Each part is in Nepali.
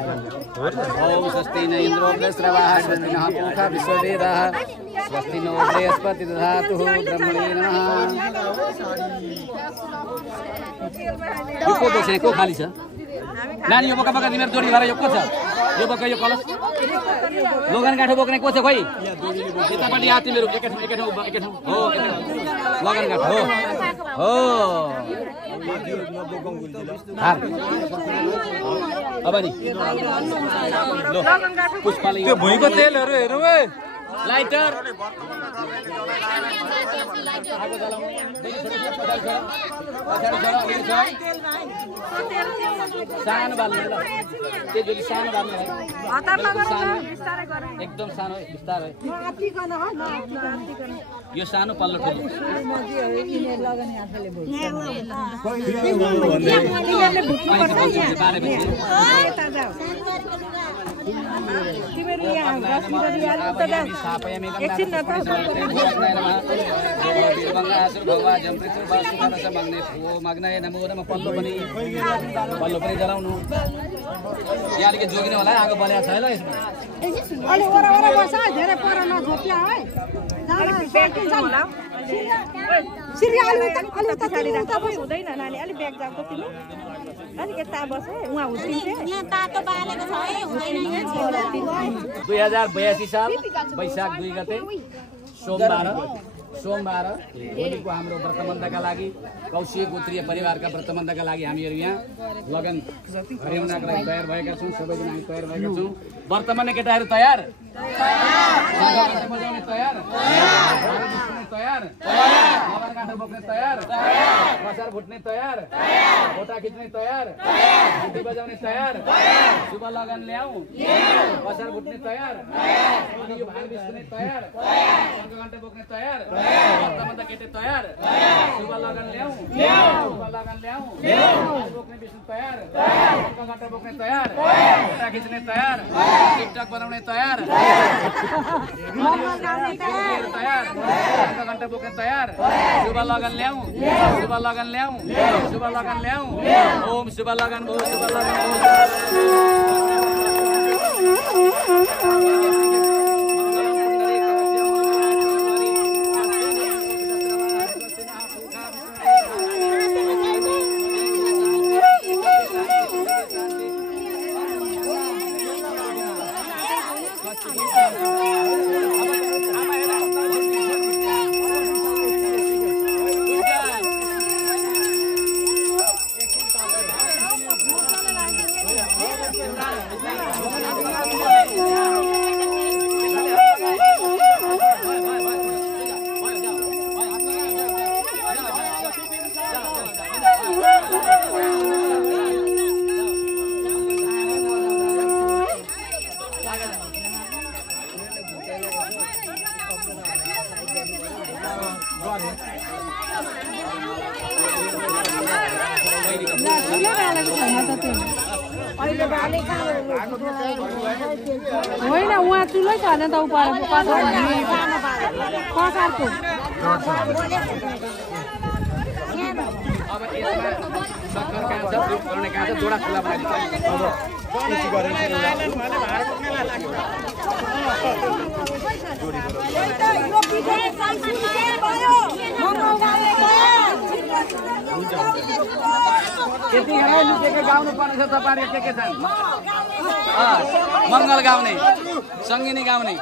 ओम स्वस्ति न इंद्रो वृषभाः स्वस्ति नः पूषा विश्ववेदाः स्वस्ति नो बृहस्पति दधातु ब्रह्मणे नमः। यो को बोक्छ को खाली छ नानी यो बोका बोका तिमीहरु जोडी भएर यो को छ यो बोका यो कलश लोगन काठो बोक्ने को छ खोइ यतापट्टि आ तिमीहरु एकै ठाउँ हो लगन काठ हो अब नि लो पुष्पाले त्यो भुइँको तेलहरु हेरौ ए लाइटर सानो बाल्ने ल त्यो जति सानो बाल्ने एकदम सानो बिस्तारै यो सानो पल्लो ठुलो पल्लो पनि जलाउनु यहाँ अलिकति जोगिने होला आगो बलेको छ है ल हुँदैन नानी अलि ब्याग जाएको तिमी अलिक यता बस है उहाँ हुर्किन्छ यहाँ तातो बालेको छ है हुँदैन 2082 साल वैशाख 2 गते सोमबार होलीको हाम्रो व्रतबन्धका लागि कौशिक गोत्रीय परिवारका व्रतबन्धका लागि हामीहरू यहाँ लगन हरियाउनाका लागि तयार भएका छौँ। सबैजना हामी तयार भएका छौँ। वर्तमानमा केटाहरू तयार बजाउने तयार तयार लगन काठो बोक्ने तयार कसार फुट्ने तयार फोटा खिच्ने तयार घन्टी बजाउने तयार शुभ लगन ल्याऊ कसार फुट्ने तयार अनि यो भाग बिस्कुने तयार घन्टा बोक्ने तयार वर्तमान केटे तयार शुभ लगन ल्याऊ शुभ लगन ल्याऊ बोक्ने बिस्कुने तयार घन्टा बोक्ने तयार फोटा खिच्ने तयार टिकटक बनाउने तयार तयार घन्टा बोक्ने तयार शुभ लगन ल्याऊ शुभ लगन ल्याऊ शुभ लगन ल्याऊ ओम शुभ लगन भो शुभ लगन भो होइन उहाँ चुलै छ भने त कसारको अब यसमा सक्कर कहाँ छ दुध गर्ने कहाँ छ जोडा खुला त्यतिखेर लुकेको गाउनु पर्ने छ तपाईँहरू के छन् मङ्गल गाउने सङ्गिनी गाउने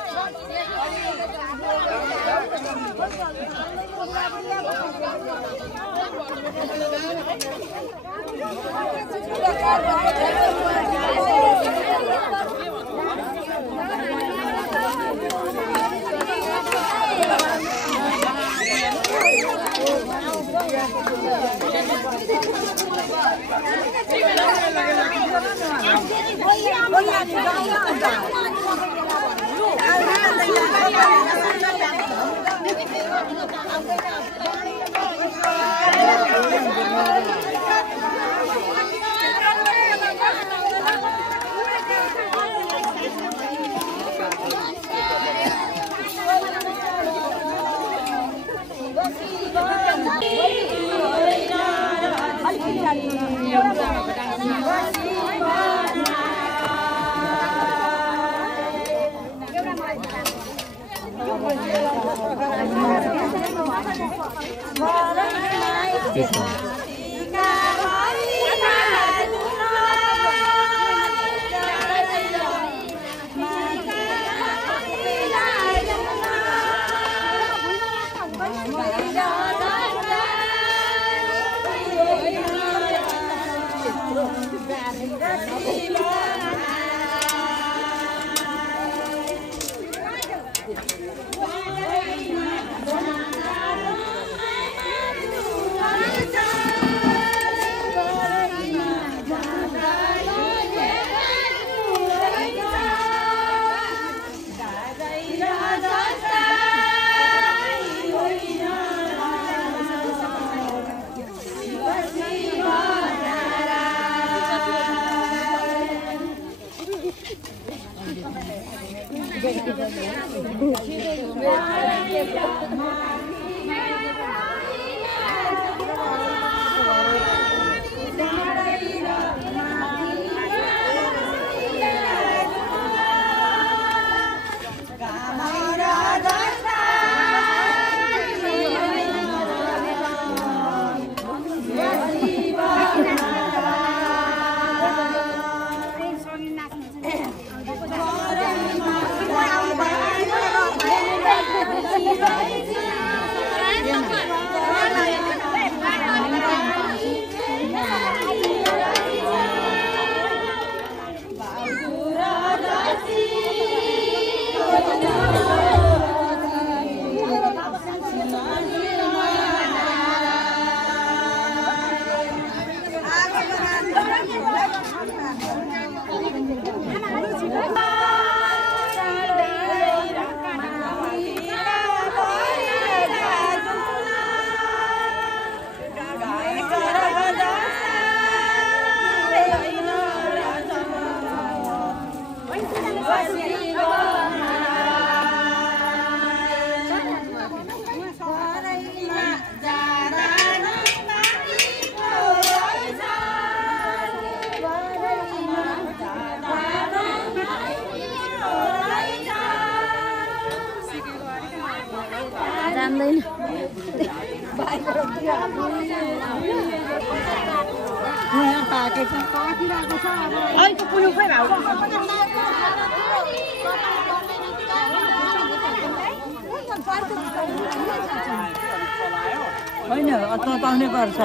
होइन अथवा पाउने पर्छ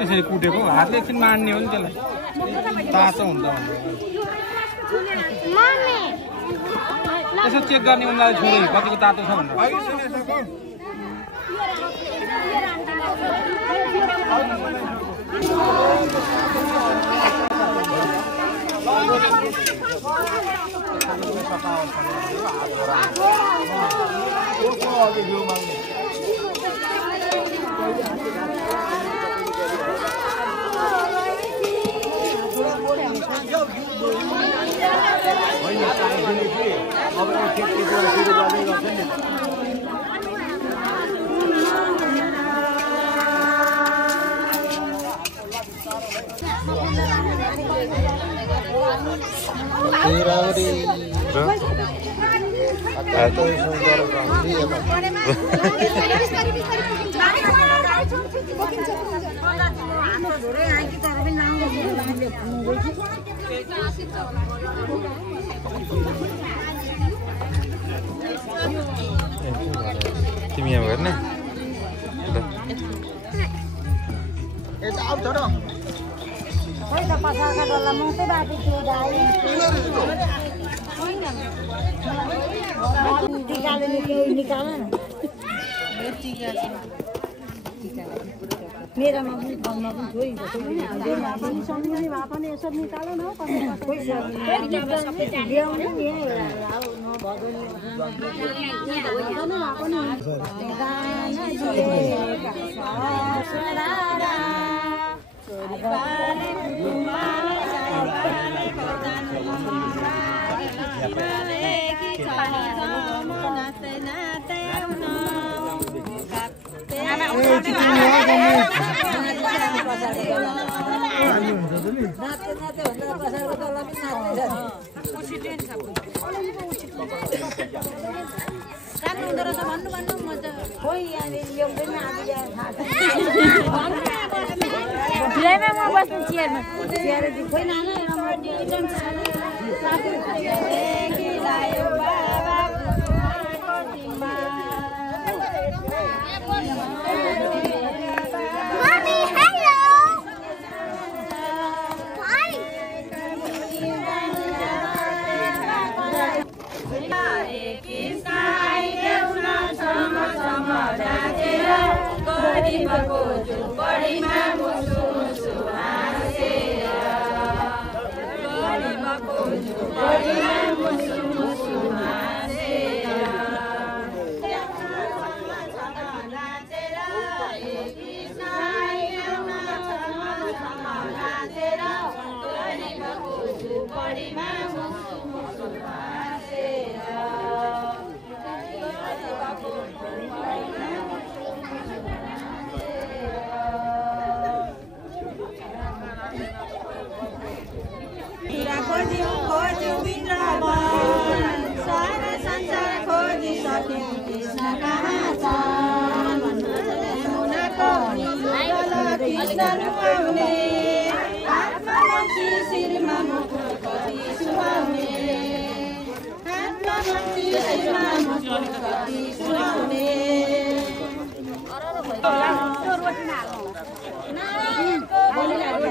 त्यसरी कुटेको हातले एकछिन मान्ने हो नि त्यसलाई तातो हुन्छ यसो चेक गर्ने उनीहरूले छोरी कतिको तातो छ भनेर तिमी यहाँ हेर्ने मेरामा पनि घरमा पनि छोइन्छ सम्झिने भए पनि यसो निकाल न ल्याउने नि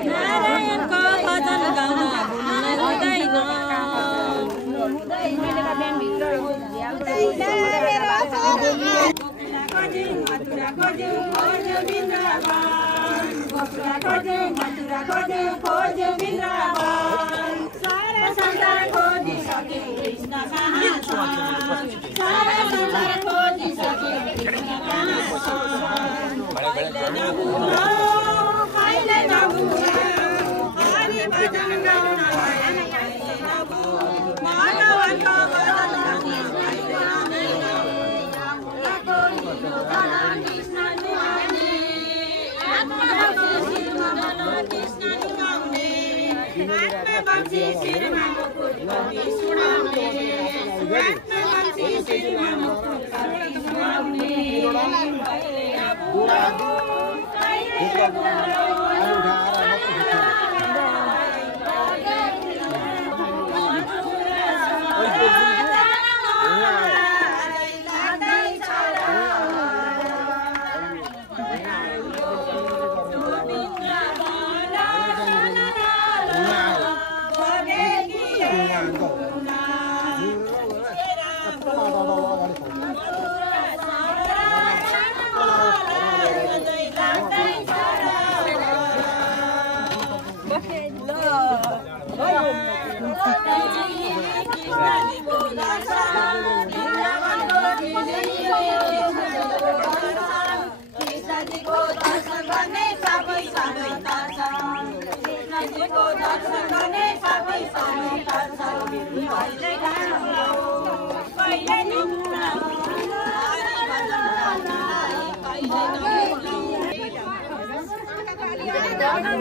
नारायणको भजन गाउन भुल्न हुँदैन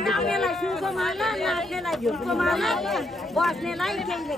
गाउनेलाई सुनको माला नाच्नेलाई झुटको माला बस्नेलाई केही